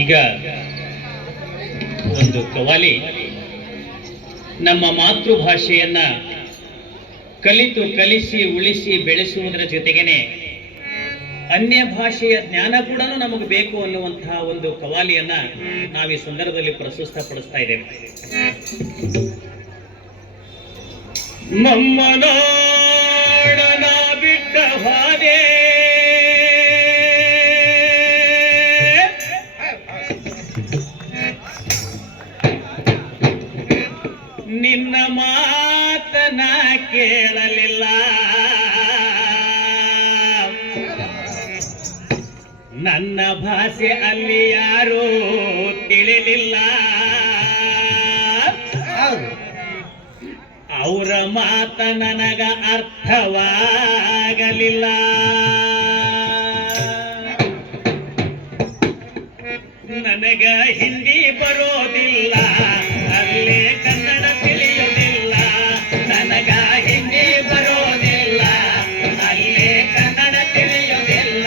ಈಗ ಒಂದು ಕವಾಲಿ ನಮ್ಮ ಮಾತೃಭಾಷೆಯನ್ನ ಕಲಿತು ಕಲಿಸಿ ಉಳಿಸಿ ಬೆಳೆಸುವುದರ ಜೊತೆಗೇನೆ ಅನ್ಯ ಭಾಷೆಯ ಜ್ಞಾನ ಕೂಡ ನಮಗೆ ಬೇಕು ಅನ್ನುವಂತಹ ಒಂದು ಕವಾಲಿಯನ್ನ ನಾವು ಈ ಸಂದರ್ಭದಲ್ಲಿ ಪ್ರಸ್ತುತಪಡಿಸ್ತಾ ಇದ್ದೇವೆ. ನಮ್ಮ ನಾಡನ ಬಿಟ್ಟ ಹಾಗೆ ನಿನ್ನ ಮಾತನ ಕೇಳಲಿಲ್ಲ, ನನ್ನ ಭಾಷೆ ಅಲ್ಲಿ ಯಾರೂ ತಿಳಿಲಿಲ್ಲ, ಅವರ ಮಾತ ನನಗ ಅರ್ಥವಾಗಲಿಲ್ಲ. ನನಗ ಹಿಂದಿ ಬರೋದಿಲ್ಲ, ಅಲ್ಲೇ ಕನ್ನಡ ತಿಳಿಯೋದಿಲ್ಲ. ನನಗ ಹಿಂದಿ ಬರೋದಿಲ್ಲ, ಅಲ್ಲೇ ಕನ್ನಡ ತಿಳಿಯೋದಿಲ್ಲ.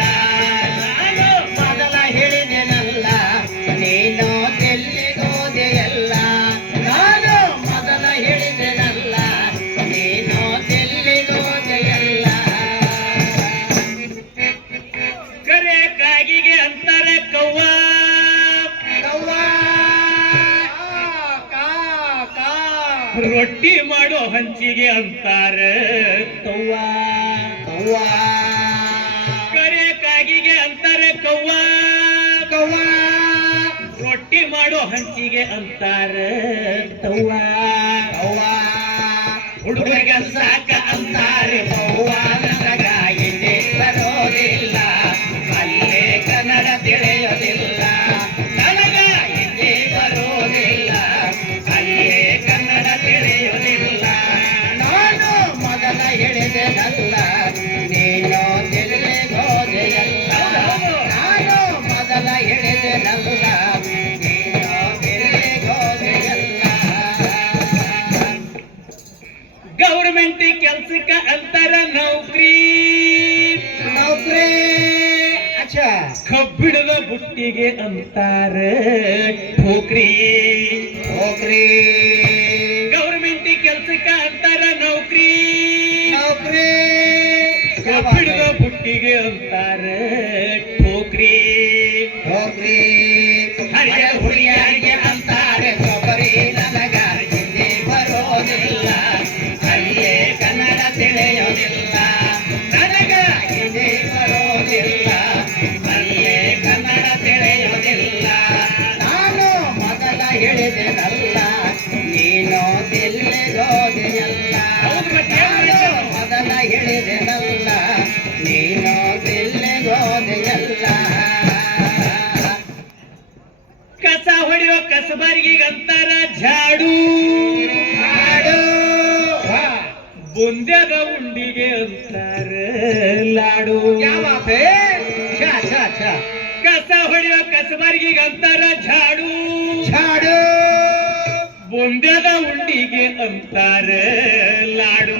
ನಾನು ಮೊದಲ ಹೇಳಿದೆನಲ್ಲ, ನೀನು ತೆಲ್ಲಿಗೋದೆಯಲ್ಲ. ನಾನು ಮೊದಲ ಹೇಳಿದೆನಲ್ಲ, ನೀನು ತೆಲ್ಲಿಗೋದೆಯಲ್ಲ. ಕರೆ ಕಾಗಿಗೆ ಅಂತಾರೆ ಕವ್ವ, ರೊಟ್ಟಿ ಮಾಡೋ ಹಂಚಿಗೆ ಅಂತಾರ ಕವ್ವ. ಕರೆ ಕಾಗಿಗೆ ಅಂತಾರೆ ಕವ್ವ, ರೊಟ್ಟಿ ಮಾಡೋ ಹಂಚಿಗೆ ಅಂತಾರ ತವ್ವ. ಹುಡುಗರಿಗೆ ಸಾಕ ಅಂತಾರೆ ಕವ್ವ, ನನಗ ಹಿಂದಿ ಬರೋದಿಲ್ಲ, ಅಲ್ಲೇ ಕನ್ನಡ ತಿಳಿಯೋದಿಲ್ಲ. ನನಗ ಹಿಂದಿ ಬರೋದಿಲ್ಲ, ಅಲ್ಲೇ ಕನ್ನಡ ತಿಳಿಯೋದಿಲ್ಲ. ನಾನು ಮೊದಲ ಹೇಳಿದೆನಲ್ಲ, ನೀನು ತಿಳಿಗೋದೆಯಲ್ಲ. ನಾನು ಮೊದಲ ಹೇಳಿದೆನಲ್ಲ, ನೀನು ತಿಳಿಗೋದೆಯಲ್ಲ. ಗೌರ್ಮೆಂಟ್ ಕೆಲ್ಸಕ್ಕ ಅಂತಾರ ನೌಕರಿ, ಅಚ್ಚಾ. ಕಬ್ಬಿಣದ ಬುಟ್ಟಿಗೆ ಅಂತಾರ ಠೋಕ್ರಿ. ಗೌರ್ಮೆಂಟ್ ಕೆಲ್ಸಕ್ಕ ಅಂತಾರ ನೌಕರಿ, ಕಬ್ಬಿಣದ ಬುಟ್ಟಿಗೆ ಅಂತಾರ ಠೋಕ್ರಿ. ಹರಿಯ ಹುಡುಗಿಯರಿಗೆ ಅಂತಾರೆ ಕೊಬ್ಬರಿ, ನನಗ ಹಿಂದಿ ಬರೋದಿಲ್ಲ, ಅಲ್ಲೇ ಕನ್ನಡ ತಿಳಿಯೋದಿಲ್ಲ. ನನಗ ಹಿಂದಿ ಬರೋದಿಲ್ಲ, ಅಲ್ಲೇ ಕನ್ನಡ ತಿಳಿಯೋದಿಲ್ಲ. ನಾನು ಮೊದಲ ಹೇಳಿದೆನಲ್ಲ, ನೀನು ತಿಳಿಗೋದೆಯಲ್ಲ. ಹೌದು, ಮತ್ತೆ ಏನ್ ನಾನು ಮಾಡ್ತಾರೆ? ಮೊದಲ ಹೇಳಿದೆನಲ್ಲ, ನೀನು ತಿಳಿಗೋದೆಯಲ್ಲ. ಕಸ ಹೊಡೆಯೋ ಕಸಬಾರಿಗೆಗೆ ಅಂತಾರ ಝಾಡು, ಬುಂದ್ಯದ ಉಂಡಿಗೆ ಅಂತಾರ ಲಾಡು. ಕಸ ಹೊಡೆಯೋ ಕಸಬಾರಿಗೆಗೆ ಅಂತಾರ ಝಾಡು, ಬುಂದ್ಯದ ಉಂಡಿಗೆ ಅಂತಾರ ಲಾಡು.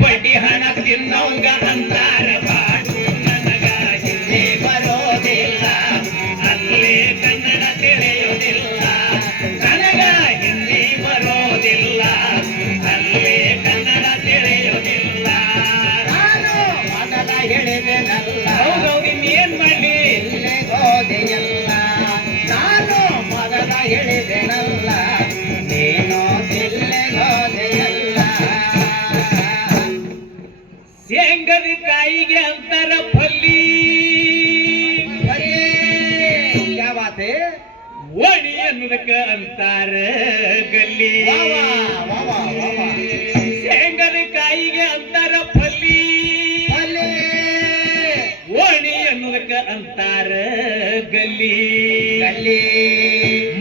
ಬಡ್ಡಿ ಹಣ ತಿನ್ನೋಂಗ ಅಂತಾರ ಬಾಡು, ನನಗ ಹಿಂದಿ ಬರೋದಿಲ್ಲ, ಅಲ್ಲೇ ಕನ್ನಡ ತಿಳಿಯೋದಿಲ್ಲ. ನನಗ ಹಿಂದಿ ಬರೋದಿಲ್ಲ, ಅಲ್ಲೇ ಕನ್ನಡ ತಿಳಿಯೋದಿಲ್ಲ. ನಾನು ಮೊದಲ ಹೇಳಿದೆನಲ್ಲ, ಹೌದೌದು, ಇನ್ನೇನ್ ಮಾಡ್ಲಿ? ತಿಳಿಗೋದೆಯಲ್ಲ. ನಾನು ಮೊದಲ ಹೇಳಿದೆನಲ್ಲ, ನೀನು ತಿಳಿಗೋದೆಯಲ್ಲ. ಶೇಂಗದ ಕಾಯಿಗೆ ಅಂತಾರ ಫಲ್ಲಿ, ಓಣಿ ಅನ್ನೋದಕ್ಕ ಅಂತಾರ ಗಲ್ಲಿ. ಶೇಂಗದ ಕಾಯಿಗೆ ಅಂತಾರ ಫಲ್ಲಿ, ಓಣಿ ಅನ್ನೋದಕ್ಕ ಅಂತಾರ ಗಲ್ಲಿ.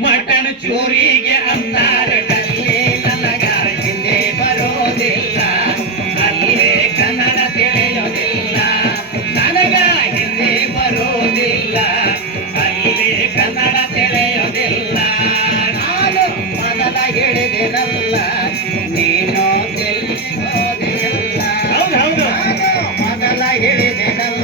ಮಟನ್ ಚೂರಿಗೆ ಅಂತಾರ ಗಲ್ಲಿ, ನನಗ ಹಿಂದಿ ಬರೋದಿಲ್ಲ, ಅಲ್ಲೇ ಕನ್ನಡ ತಿಳಿಯೋದಿಲ್ಲ. ನನಗ ಹಿಂದಿ ಬರೋದಿಲ್ಲ, ಅಲ್ಲೇ ಕನ್ನಡ ತಿಳಿಯೋದಿಲ್ಲ. ನಾನು ಮೊದಲ ಹೇಳಿದೆನಲ್ಲ, ನೀನು ತಿಳಿಗೋದೆಯಲ್ಲ. ಹೌದು, ನಾನು ಮೊದಲ ಹೇಳಿದೆನಲ್ಲ,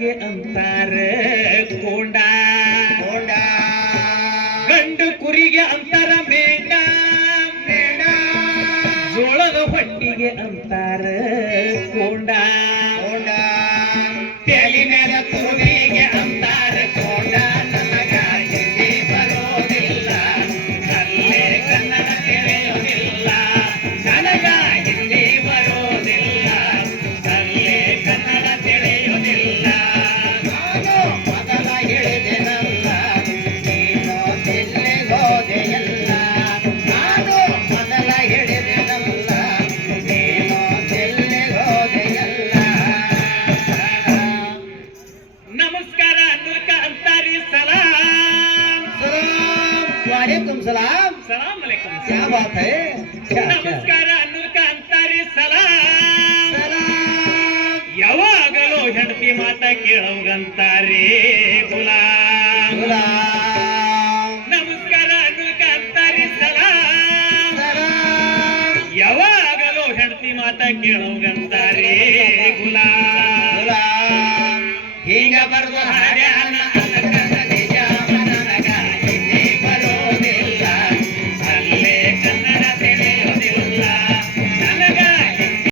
ಹೊಟ್ಟಿಗೆ ಅಂತಾರ ಕೋಂಡ ಕೋಂಡ ಗಂಡು ಕುರಿಗೆ ಅಂತಾರ ಮೇಂಡ ಮೇಣ ಜೋಳದ ಹೊಟ್ಟಿಗೆ ಅಂತಾರ ಕೋಂಡ ಕೋಂಡ ತಲೆ ಮೇಲೆ ತುರುವಿಗೆ ಅಂತಾರ ಕೋಂಡ ನನಗ ಹಿಂದಿ ಬರೋದಿಲ್ಲ ಅಲ್ಲೇ ಕನ್ನಡ ತಿಳಿಯೋದಿಲ್ಲ ನನಗ ಹಿಂದಿ ಬರೋದಿಲ್ಲ ಅಲ್ಲೇ ಕನ್ನಡ ತಿಳಿಯೋದಿಲ್ಲ ನಾನು ಮೊದಲ ಹೇಳಿದೆನಲ್ಲ ನೀನು ತಿಳಿಗೋದೆಯಲ್ಲ ನಾನು ಮೊದಲ ಹೇಳಿದೆನಲ್ಲ ನೀನು ತಿಳಿಗೋದೆಯಲ್ಲ ನಮಸ್ಕಾರ ಅನ್ನೋದಕ್ಕ ಅಂತಾರಿ ಸಲಾಂ वालेकुम सलाम ಸಲಾಂ ಅಲೈಕುಂ क्या बात है ನಮಸ್ಕಾರ ಅನ್ನೋದಕ್ಕ ಅಂತಾರಿ ಸಲಾಂ सलाम ಯಾವಾಗಲೂ ಹೆಂಡತಿ ಮಾತ ಕೇಳೋಗಂತಾರೇ ಗುಲಾಂ गुलाम ನಮಸ್ಕಾರ ಅನ್ನೋದಕ್ಕ ಅಂತಾರಿ ಸಲಾಂ सलाम ಯಾವಾಗಲೂ ಹೆಂಡತಿ ಮಾತ ಕೇಳೋಗಂತಾರೇ ಗುಲಾಂ गुलाम ಹಿಂಗ ಬರ್ದು ಹಾಡ್ಯಾರ